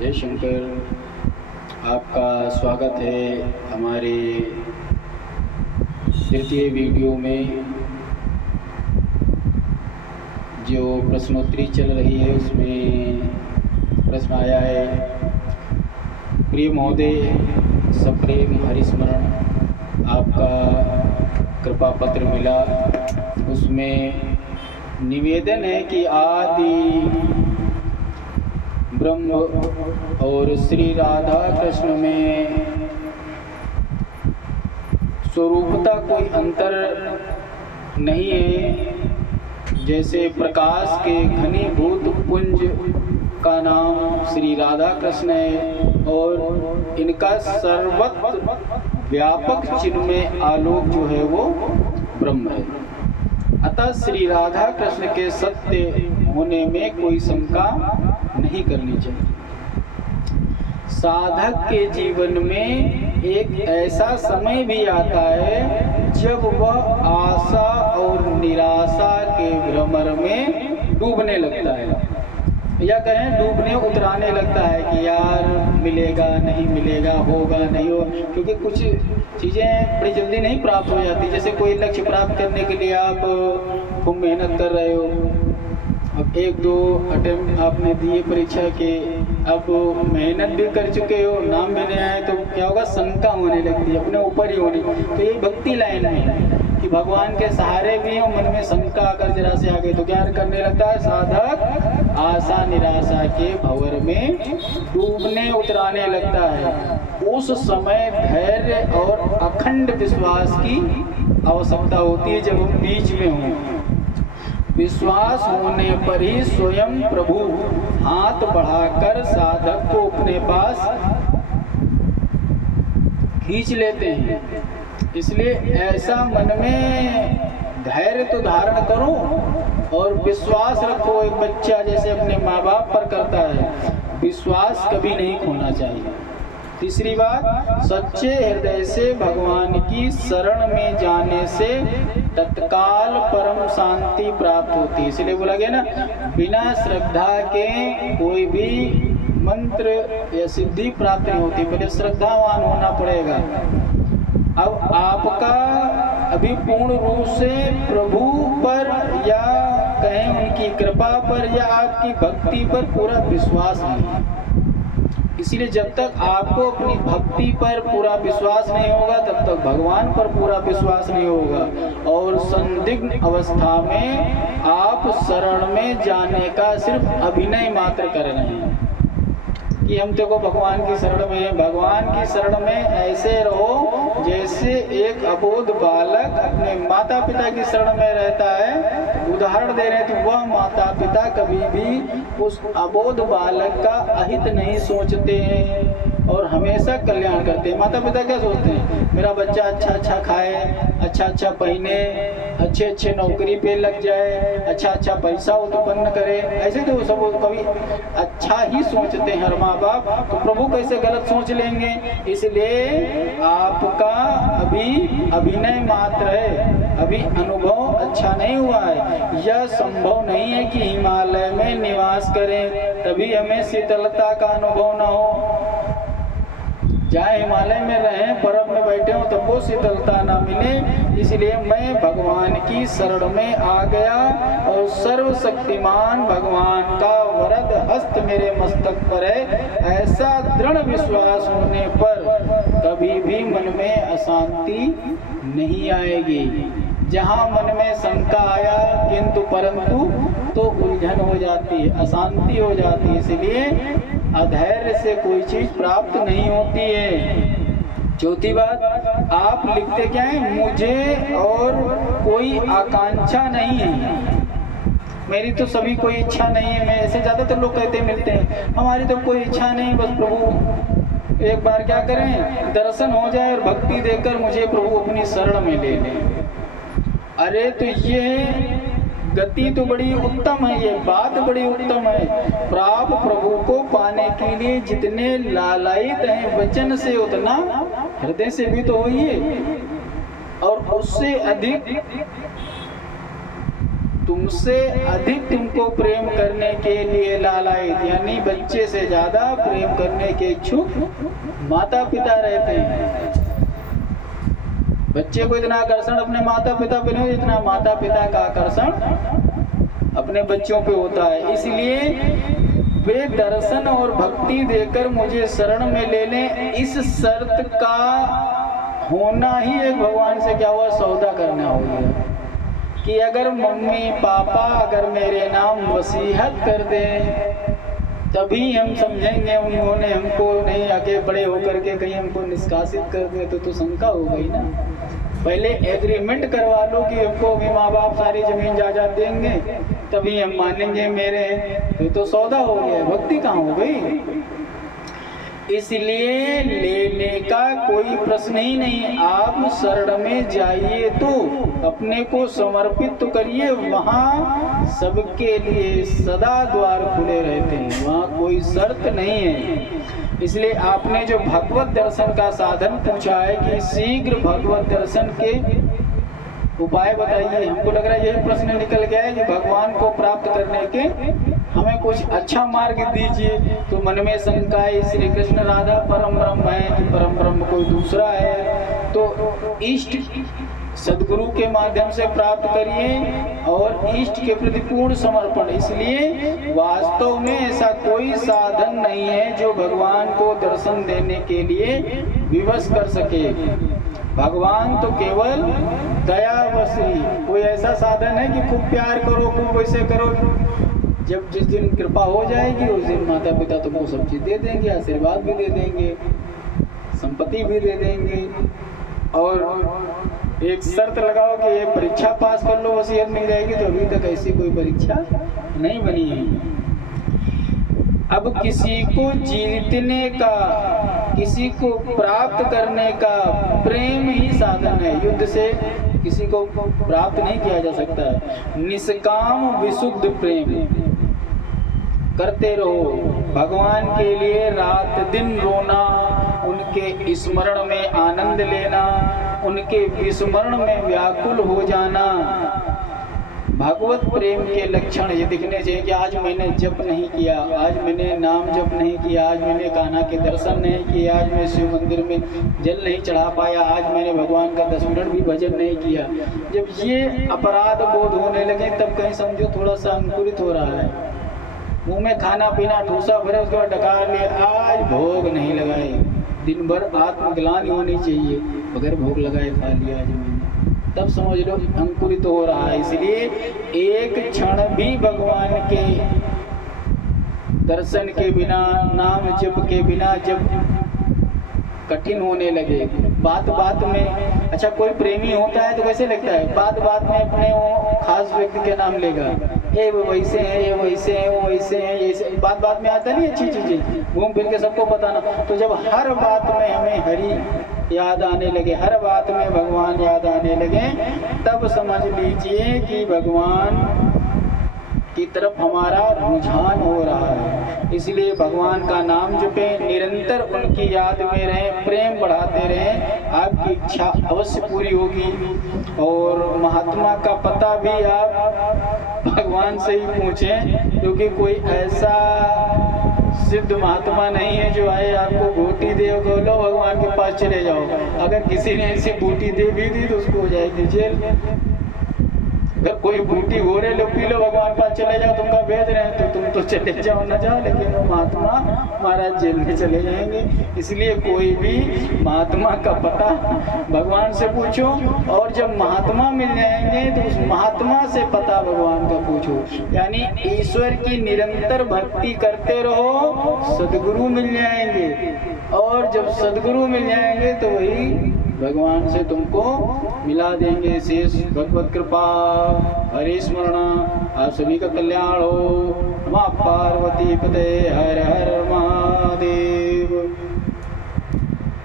जय शंकर। आपका स्वागत है हमारे तृतीय वीडियो में। जो प्रश्नोत्तरी चल रही है उसमें प्रश्न आया है, प्रिय महोदय सप्रेम हरिस्मरण आपका कृपा पत्र मिला। उसमें निवेदन है कि आदि ब्रह्म और श्री राधा कृष्ण में स्वरूपता कोई अंतर नहीं है। जैसे प्रकाश के घनीभूत पुंज का नाम श्री राधा कृष्ण है और इनका सर्वत्र व्यापक चिन्मय आलोक जो है वो ब्रह्म है। अतः श्री राधा कृष्ण के सत्य होने में कोई शंका नहीं करनी चाहिए। साधक के जीवन में एक ऐसा समय भी आता है जब वह आशा और निराशा के भ्रमर में डूबने लगता है, या कहें डूबने उतराने लगता है कि यार मिलेगा नहीं मिलेगा, होगा नहीं हो, क्योंकि कुछ चीज़ें बड़ी जल्दी नहीं प्राप्त हो जाती। जैसे कोई लक्ष्य प्राप्त करने के लिए आप खूब मेहनत कर रहे हो, अब 1-2 अटेम्प्ट आपने दिए परीक्षा के, अब मेहनत भी कर चुके हो, नाम भी नहीं आए, तो क्या होगा, शंका होने लगती है, अपने ऊपर ही होनी। तो ये भक्ति लाइन में कि भगवान के सहारे भी हो, मन में शंका अगर जरा से आ गई तो क्या करने लगता है, साधक आशा निराशा के भंवर में डूबने उतराने लगता है। उस समय धैर्य और अखंड विश्वास की आवश्यकता होती है। जब हम बीच में हों, विश्वास होने पर ही स्वयं प्रभु हाथ बढ़ाकर साधक को अपने पास खींच लेते हैं। इसलिए ऐसा मन में धैर्य तो धारण करो और विश्वास रखो। एक बच्चा जैसे अपने माँ बाप पर करता है, विश्वास कभी नहीं खोना चाहिए। तीसरी बात, सच्चे हृदय से भगवान की शरण में जाने से तत्काल परम शांति प्राप्त होती है। इसलिए बोला गया ना, बिना श्रद्धा के कोई भी मंत्र या सिद्धि प्राप्त नहीं होती, पहले श्रद्धावान होना पड़ेगा। अब आपका अभी पूर्ण रूप से प्रभु पर या कहें उनकी कृपा पर या आपकी भक्ति पर पूरा विश्वास नहीं है। इसलिए जब तक आपको अपनी भक्ति पर पूरा विश्वास नहीं होगा तब तक भगवान पर पूरा विश्वास नहीं होगा, और संदिग्ध अवस्था में आप शरण में जाने का सिर्फ अभिनय मात्र कर रहे हैं कि हम देखो भगवान की शरण में। भगवान की शरण में ऐसे रहो जैसे एक अबोध बालक अपने माता पिता की शरण में रहता है। उदाहरण दे रहे हैं तो वह माता पिता कभी भी उस अबोध बालक का अहित नहीं सोचते हैं और हमेशा कल्याण करते हैं। माता पिता क्या सोचते हैं, मेरा बच्चा अच्छा अच्छा खाए, अच्छा अच्छा पहने, अच्छे अच्छे नौकरी पे लग जाए, अच्छा अच्छा पैसा उत्पन्न करे, ऐसे तो सब कभी अच्छा ही सोचते हैं हर माँ बाप। तो प्रभु कैसे गलत सोच लेंगे। इसलिए आपका अभी अभिनय मात्र है, अभी अनुभव अच्छा नहीं हुआ है। यह संभव नहीं है कि हिमालय में निवास करें तभी हमें शीतलता का अनुभव न हो। जहाँ हिमालय में रहें, बर्फ में बैठे हो, तब वो शीतलता ना मिले। इसलिए मैं भगवान की शरण में आ गया और सर्वशक्तिमान भगवान का वरद हस्त मेरे मस्तक पर है। ऐसा दृढ़ विश्वास होने पर कभी भी मन में अशांति नहीं आएगी। जहाँ मन में शंका आया किंतु परंतु तो उलझन हो जाती है, अशांति हो जाती है। इसलिए अधैर्य से कोई चीज प्राप्त नहीं होती है। चौथी बात, आप लिखते क्या है, मुझे और कोई आकांक्षा नहीं है। मेरी तो सभी कोई इच्छा नहीं है। मैं ऐसे ज़्यादातर लोग कहते मिलते हैं, हमारी तो कोई इच्छा नहीं, बस प्रभु एक बार क्या करें, दर्शन हो जाए और भक्ति देकर मुझे प्रभु अपनी शरण में ले लें। अरे तो ये गति तो बड़ी उत्तम है, ये बात बड़ी उत्तम है। प्राप प्रभु को पाने के लिए जितने लालायित हैं वचन से, उतना हृदय से भी तो होइए। और उससे अधिक तुमसे अधिक तुमको प्रेम करने के लिए लालायित, यानी बच्चे से ज्यादा प्रेम करने के इच्छुक माता पिता रहते हैं। बच्चे को इतना आकर्षण अपने माता पिता पे नहीं, जितना माता पिता का आकर्षण अपने बच्चों पे होता है। इसलिए वे दर्शन और भक्ति देकर मुझे शरण में ले लें, इस शर्त का होना ही एक भगवान से क्या हुआ, सौदा करना हो गया कि अगर मम्मी पापा अगर मेरे नाम वसीयत कर दें तभी हम समझेंगे उन्होंने हमको, नहीं आगे बड़े होकर के कहीं हमको निष्कासित कर दे तो शंका हो गई ना। पहले एग्रीमेंट करवा लो कि हमको भी माँ बाप सारी जमीन जायदाद देंगे तभी हम मानेंगे मेरे, तो सौदा हो गया, भक्ति कहाँ हो गई। इसलिए लेने का कोई प्रश्न ही नहीं। आप शरण में जाइए तो अपने को समर्पित तो करिए, वहाँ सबके लिए सदा द्वार खुले रहते हैं, वहाँ कोई शर्त नहीं है। इसलिए आपने जो भगवत दर्शन का साधन पूछा है कि शीघ्र भगवत दर्शन के उपाय बताइए, हमको लग रहा है यही प्रश्न निकल गया है कि भगवान को प्राप्त करने के हमें कुछ अच्छा मार्ग दीजिए। तो मन में शंका है, श्री कृष्ण राधा परम ब्रह्म है कि परम ब्रह्म कोई दूसरा है, तो इष्ट सदगुरु के माध्यम से प्राप्त करिए और इष्ट के प्रति पूर्ण समर्पण। इसलिए वास्तव में ऐसा कोई साधन नहीं है जो भगवान को दर्शन देने के लिए विवश कर सके। भगवान तो केवल दयावशी, कोई ऐसा साधन है कि खूब प्यार करो, खूब वैसे करो, जब जिस दिन कृपा हो जाएगी उस दिन माता पिता तुमको सब चीज दे देंगे, आशीर्वाद भी दे देंगे, संपत्ति भी दे देंगे, और एक शर्त लगाओ कि ये परीक्षा पास कर लो वसीयत मिल जाएगी, तो अभी तक ऐसी कोई परीक्षा नहीं बनी है। अब किसी को जीतने का, किसी को प्राप्त करने का प्रेम ही साधन है, युद्ध से किसी को प्राप्त नहीं किया जा सकता है। निष्काम विशुद्ध प्रेम करते रहो, भगवान के लिए रात दिन रोना, उनके स्मरण में आनंद लेना, उनके विस्मरण में व्याकुल हो जाना। भगवत प्रेम के लक्षण ये दिखने चाहिए कि आज मैंने जप नहीं किया, आज मैंने नाम जप नहीं किया, आज मैंने कान्हा के दर्शन नहीं किया, आज मैं शिव मंदिर में जल नहीं चढ़ा पाया, आज मैंने भगवान का 10 मिनट भी भजन नहीं किया। जब ये अपराध बोध होने लगे तब कहीं समझो थोड़ा सा अंकुरित हो रहा है। मुंह में खाना पीना ठूसा भरे, उसके बाद डकार लिए आज भोग नहीं लगाए, दिन भर आत्मग्लानि होनी चाहिए, बगैर भोग लगाए खा लिया आज मैंने, तब समझ लो अंकुरित हो रहा है। इसलिए एक क्षण भी भगवान के दर्शन के बिना, नाम जप के बिना जब कठिन होने लगे, बात बात में, अच्छा कोई प्रेमी होता है तो कैसे लगता है, बात बात में अपने वो खास व्यक्ति के नाम लेगा, ये वो वैसे हैं, ये वैसे हैं, वो वैसे हैं, ये बात बात में आता नहीं अच्छी चीजें घूम फिर के सबको बताना। तो जब हर बात में हमें हरि याद आने लगे, हर बात में भगवान याद आने लगे, तब समझ लीजिए कि भगवान की तरफ हमारा रुझान हो रहा है। इसलिए भगवान का नाम जपें, निरंतर उनकी याद में रहें, प्रेम बढ़ाते रहें, आपकी इच्छा अवश्य पूरी होगी। और महात्मा का पता भी आप भगवान से ही पूछें, क्योंकि कोई ऐसा सिद्ध महात्मा नहीं है जो आए आपको बूटी दे और लो भगवान के पास चले जाओ। अगर किसी ने ऐसी बूटी दे भी दी तो उसको हो जाएगी जेल। अगर कोई बूटी हो रहे लो पी लो भगवान पास चले जाओ, तुमका भेज रहे हैं तो तुम तो चले जाओ न जाओ, लेकिन वो महात्मा महाराज जेल में चले जाएंगे। इसलिए कोई भी महात्मा का पता भगवान से पूछो, और जब महात्मा मिल जाएंगे तो उस महात्मा से पता भगवान का पूछो। यानी ईश्वर की निरंतर भक्ति करते रहो, सदगुरु मिल जाएंगे, और जब सदगुरु मिल जाएंगे तो वही भगवान से तुमको मिला देंगे। शेष भगवत कृपा, हरि स्मरणा, आप सभी का कल्याण हो। मां पार्वती पते हर हर महादेव।